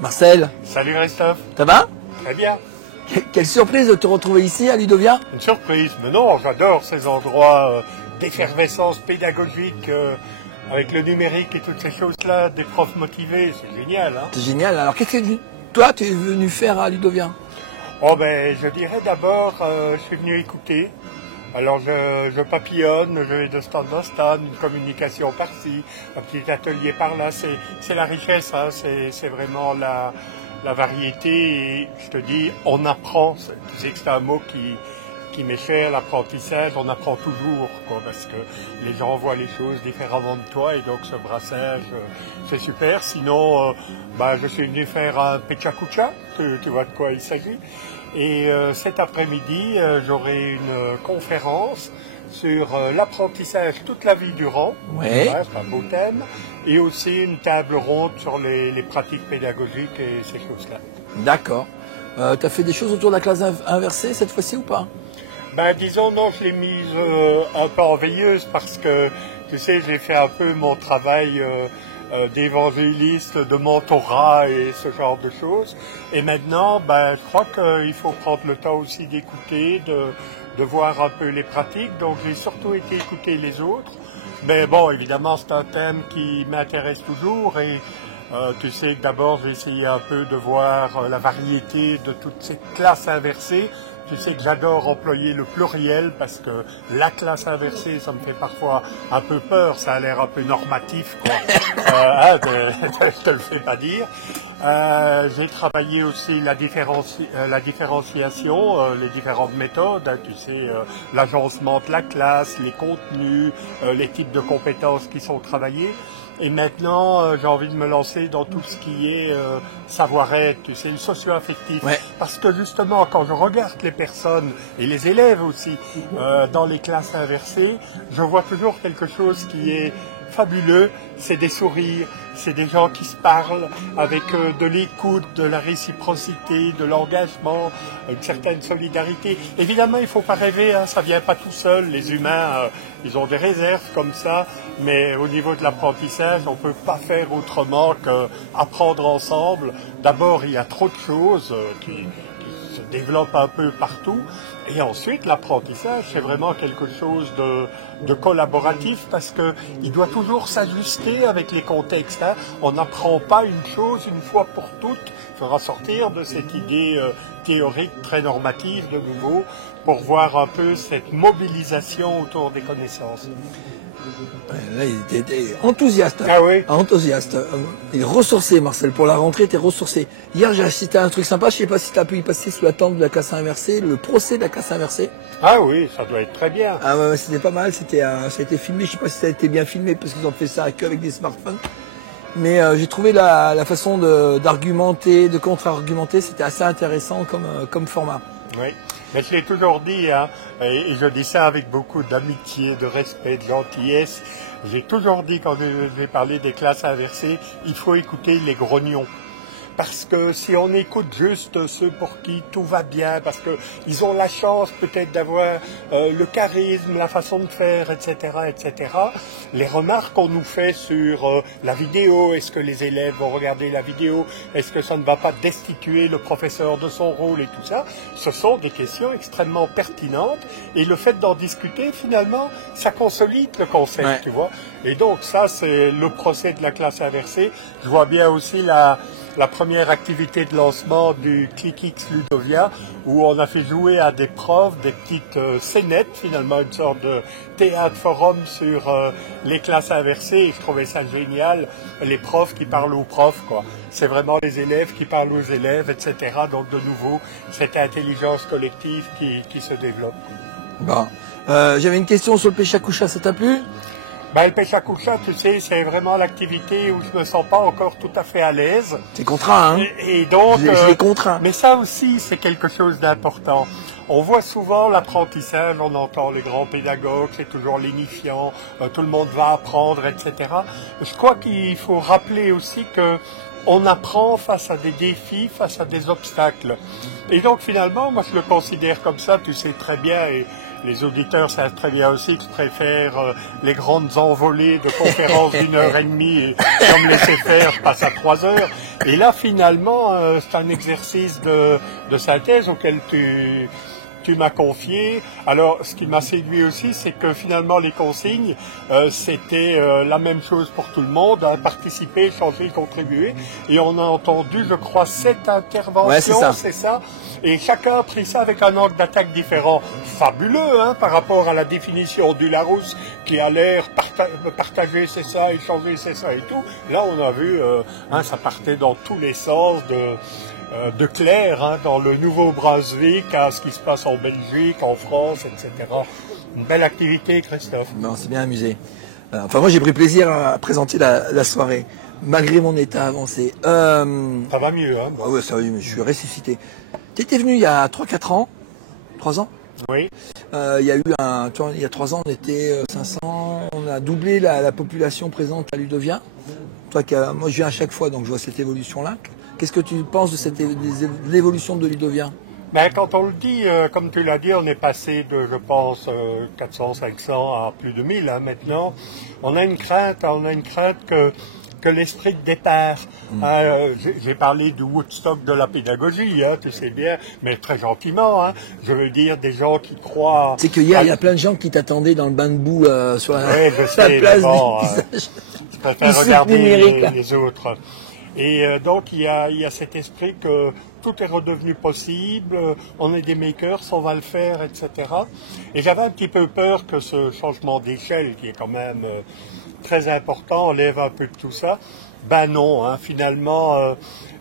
Marcel, Salut Christophe, ça va? très bien. Quelle surprise de te retrouver ici à Ludovia. Une surprise, mais non, j'adore ces endroits d'effervescence pédagogique avec le numérique et toutes ces choses-là, des profs motivés, c'est génial. Hein. C'est génial. Alors qu'est-ce que toi tu es venu faire à Ludovia? Oh ben, je dirais d'abord, je suis venu écouter. Alors je papillonne, je vais de stand en stand, une communication par-ci, un petit atelier par-là, c'est la richesse, hein, c'est vraiment la variété et je te dis, on apprend, tu sais que c'est un mot qui m'est cher, l'apprentissage, on apprend toujours, quoi, parce que les gens voient les choses différemment de toi et donc ce brassage, c'est super. Sinon, je suis venu faire un pechakucha, tu vois de quoi il s'agit. Et cet après-midi, j'aurai une conférence sur l'apprentissage toute la vie durant. Ouais. C'est un beau thème. Et aussi une table ronde sur les pratiques pédagogiques et ces choses-là. D'accord. Tu as fait des choses autour de la classe inversée cette fois-ci ou pas? Disons, non, je l'ai mise un peu en veilleuse parce que, tu sais, j'ai fait un peu mon travail d'évangéliste, de mentorat et ce genre de choses. Et maintenant, je crois qu'il faut prendre le temps aussi d'écouter, de voir un peu les pratiques. Donc, j'ai surtout été écouter les autres. Mais bon, évidemment, c'est un thème qui m'intéresse toujours et tu sais que d'abord, j'ai essayé un peu de voir la variété de toute cette classe inversée. Tu sais que j'adore employer le pluriel parce que la classe inversée, ça me fait parfois un peu peur, ça a l'air un peu normatif, quoi. Je te le fais pas dire. J'ai travaillé aussi la différenciation, les différentes méthodes, hein, tu sais, l'agencement de la classe, les contenus, les types de compétences qui sont travaillés. Et maintenant, j'ai envie de me lancer dans tout ce qui est savoir-être, tu sais, le socio-affectif. Ouais. Parce que justement, quand je regarde les personnes, et les élèves aussi, dans les classes inversées, je vois toujours quelque chose qui est fabuleux, c'est des sourires, c'est des gens qui se parlent avec de l'écoute, de la réciprocité, de l'engagement, une certaine solidarité. Évidemment, il ne faut pas rêver, hein, ça ne vient pas tout seul, les humains, ils ont des réserves comme ça, mais au niveau de l'apprentissage, on ne peut pas faire autrement qu'apprendre ensemble. D'abord, il y a trop de choses qui se développent un peu partout. Et ensuite, l'apprentissage, c'est vraiment quelque chose de collaboratif parce que il doit toujours s'ajuster avec les contextes. Hein. On n'apprend pas une chose une fois pour toutes. Il faudra sortir de cette idée théorique très normative de nouveau pour voir un peu cette mobilisation autour des connaissances. Là, il était enthousiaste. Ah oui. Enthousiaste. Il est ressourcé, Marcel. Pour la rentrée, t'es ressourcé. Hier, j'ai assisté à un truc sympa. Je sais pas si tu as pu y passer sous la tente de la classe inversée, le procès de la classe inversée. Ah oui, ça doit être très bien. Ah ouais, c'était pas mal. Ça a été filmé. Je sais pas si ça a été bien filmé parce qu'ils ont fait ça qu'avec des smartphones. Mais j'ai trouvé la façon d'argumenter, de contre-argumenter, c'était assez intéressant comme format. Oui, mais je l'ai toujours dit, hein, et je dis ça avec beaucoup d'amitié, de respect, de gentillesse. J'ai toujours dit, quand j'ai parlé des classes inversées, il faut écouter les grognons. Parce que si on écoute juste ceux pour qui tout va bien, parce que ils ont la chance peut-être d'avoir le charisme, la façon de faire, etc., etc., les remarques qu'on nous fait sur la vidéo, est-ce que les élèves vont regarder la vidéo, est-ce que ça ne va pas destituer le professeur de son rôle et tout ça, ce sont des questions extrêmement pertinentes et le fait d'en discuter, finalement, ça consolide le concept, ouais. Tu vois. Et donc ça, c'est le procès de la classe inversée. Je vois bien aussi la première activité de lancement du ClickX Ludovia, où on a fait jouer à des profs des petites scénettes, finalement une sorte de théâtre forum sur les classes inversées, et je trouvais ça génial, les profs qui parlent aux profs, quoi. C'est vraiment les élèves qui parlent aux élèves, etc. Donc de nouveau, cette intelligence collective qui se développe. Bon, j'avais une question sur le pechakucha, ça t'a plu? Le pechakucha, tu sais, c'est vraiment l'activité où je me sens pas encore tout à fait à l'aise. C'est contraint, hein. Et donc, je l'ai contraint. Mais ça aussi, c'est quelque chose d'important. On voit souvent l'apprentissage, on entend les grands pédagogues, c'est toujours lénifiant, tout le monde va apprendre, etc. Je crois qu'il faut rappeler aussi que on apprend face à des défis, face à des obstacles. Et donc finalement, moi je le considère comme ça, tu sais très bien, et les auditeurs savent très bien aussi que je préfère les grandes envolées de conférences d'1 heure et demie et comme laisser faire, je passe à 3 heures. Et là, finalement, c'est un exercice de synthèse auquel tu m'as confié. Alors, ce qui m'a séduit aussi, c'est que finalement, les consignes, c'était la même chose pour tout le monde, hein, participer, changer, contribuer. Et on a entendu, je crois, 7 interventions, ouais, c'est ça. Et chacun a pris ça avec un angle d'attaque différent. Fabuleux, hein, par rapport à la définition du Larousse, qui a l'air partager, c'est ça, échanger, c'est ça et tout. Là, on a vu, hein, ça partait dans tous les sens de Claire, hein, dans le Nouveau-Brunswick, à ce qui se passe en Belgique, en France, etc. Une belle activité, Christophe. Non, c'est bien amusé. Enfin, moi, j'ai pris plaisir à présenter la soirée, malgré mon état avancé. Ça va mieux, hein. Ah ouais, ça va, mais je suis ressuscité. Tu étais venu il y a 3-4 ans, 3 ans. Oui. Il y a eu il y a 3 ans, on était 500, on a doublé la population présente à Ludovia. Toi, moi, je viens à chaque fois, donc je vois cette évolution-là. Qu'est-ce que tu penses de l'évolution de Ludovia? Ben, quand on le dit, comme tu l'as dit, on est passé de, je pense, 400, 500 à plus de 1000 hein, maintenant. On a une crainte que l'esprit de départ. J'ai parlé du Woodstock de la pédagogie, hein, tu sais bien, mais très gentiment. Hein, je veux dire des gens qui croient. C'est qu'il y a plein de gens qui t'attendaient dans le bain de boue sur la sais, place bon, du je préfère regarder les autres. Et donc il y a cet esprit que tout est redevenu possible, on est des makers, on va le faire, etc. Et j'avais un petit peu peur que ce changement d'échelle, qui est quand même très important, enlève un peu de tout ça. Ben non, hein, finalement,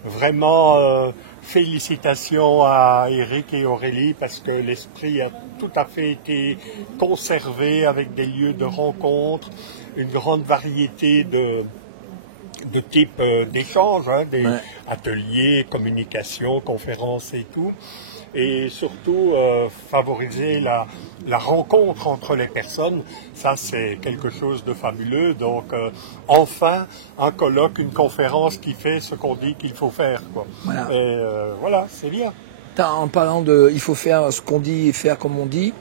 vraiment, félicitations à Eric et Aurélie, parce que l'esprit a tout à fait été conservé avec des lieux de rencontre, une grande variété de type d'échange, hein, des ateliers, communication, conférences et tout, et surtout favoriser la rencontre entre les personnes. Ça, c'est quelque chose de fabuleux. Donc, enfin, un colloque, une conférence qui fait ce qu'on dit qu'il faut faire, quoi. Voilà. Et voilà, c'est bien. En parlant de il faut faire ce qu'on dit et faire comme on dit,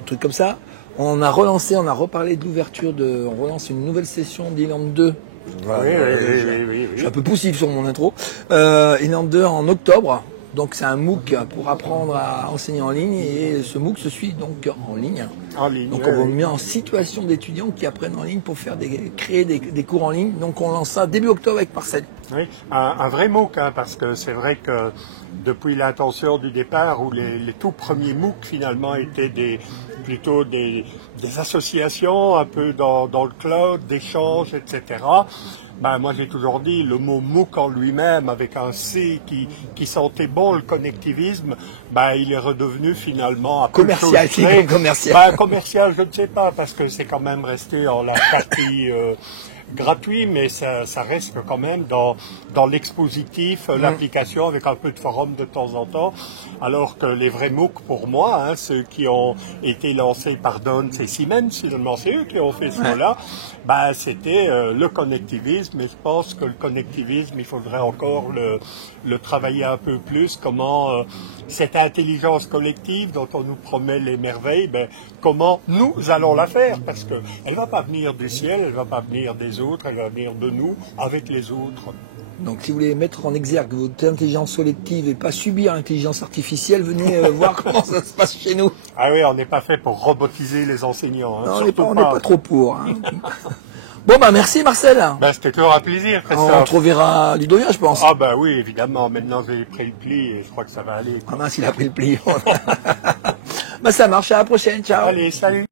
un truc comme ça, on a reparlé de l'ouverture on relance une nouvelle session d'Eland 2. Voilà, oui. Je suis un peu poussif sur mon intro. Eland 2 en octobre. Donc c'est un MOOC pour apprendre à enseigner en ligne et ce MOOC se suit donc en ligne. Donc on vous met en situation d'étudiants qui apprennent en ligne pour créer des cours en ligne. Donc on lance ça début octobre avec Marcel. Oui, un vrai MOOC, hein, parce que c'est vrai que depuis l'intention du départ, où les tout premiers MOOC finalement étaient plutôt des associations un peu dans le cloud, d'échanges, etc. Ben, moi j'ai toujours dit le mot MOOC en lui-même avec un C qui sentait bon le connectivisme, ben, il est redevenu finalement commercial. Commercial, je ne sais pas, parce que c'est quand même resté en la partie gratuit, mais ça reste quand même dans l'expositif, l'application avec un peu de forum de temps en temps, alors que les vrais MOOC pour moi, hein, ceux qui ont été lancés par Dons et Siemens, finalement c'est eux qui ont fait cela, bah, c'était le connectivisme, et je pense que le connectivisme, il faudrait encore le travailler un peu plus, comment cette intelligence collective dont on nous promet les merveilles, ben, comment nous allons la faire, parce qu'elle ne va pas venir du ciel, elle ne va pas venir des autres, elle va venir de nous, avec les autres. Donc si vous voulez mettre en exergue votre intelligence collective et pas subir l'intelligence artificielle, venez voir comment ça se passe chez nous. Ah oui, on n'est pas fait pour robotiser les enseignants. Hein, non, on n'est pas trop pour. Hein. Bon, bah merci Marcel. Ben, c'était toujours un plaisir, Christophe. On te reverra à Ludovia, je pense. Ah bah oui, évidemment. Maintenant, j'ai pris le pli et je crois que ça va aller. Ah mince, il a pris le pli. Bah ça marche, à la prochaine, ciao. Allez, salut.